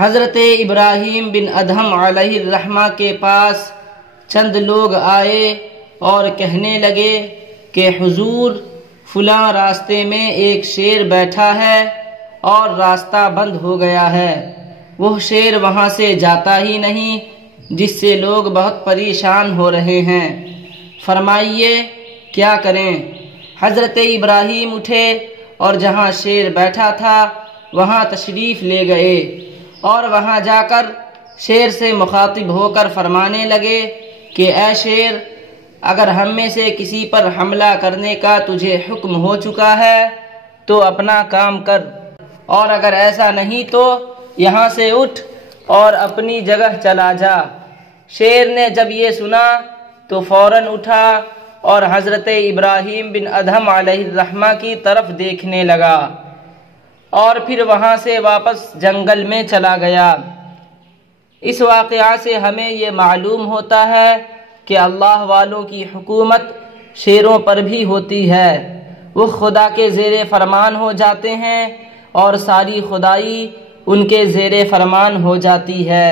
حضرت ابراہیم بن ادہم علیہ الرحمہ کے پاس چند لوگ آئے اور کہنے لگے کہ حضور، فلاں راستے میں ایک شیر بیٹھا ہے اور راستہ بند ہو گیا ہے، وہ شیر وہاں سے جاتا ہی نہیں، جس سے لوگ بہت پریشان ہو رہے ہیں، فرمائیے کیا کریں؟ حضرت ابراہیم اٹھے اور جہاں شیر بیٹھا تھا وہاں تشریف لے گئے، اور وہاں جا کر شیر سے مخاطب ہو کر فرمانے لگے کہ اے شیر، اگر ہم میں سے کسی پر حملہ کرنے کا تجھے حکم ہو چکا ہے تو اپنا کام کر، اور اگر ایسا نہیں تو یہاں سے اٹھ اور اپنی جگہ چلا جا۔ شیر نے جب یہ سنا تو فوراً اٹھا اور حضرت ابراہیم بن ادہم علیہ الرحمہ کی طرف دیکھنے لگا، اور پھر وہاں سے واپس جنگل میں چلا گیا۔ اس واقعہ سے ہمیں یہ معلوم ہوتا ہے کہ اللہ والوں کی حکومت شیروں پر بھی ہوتی ہے، وہ خدا کے زیر فرمان ہو جاتے ہیں اور ساری خدائی ان کے زیر فرمان ہو جاتی ہے۔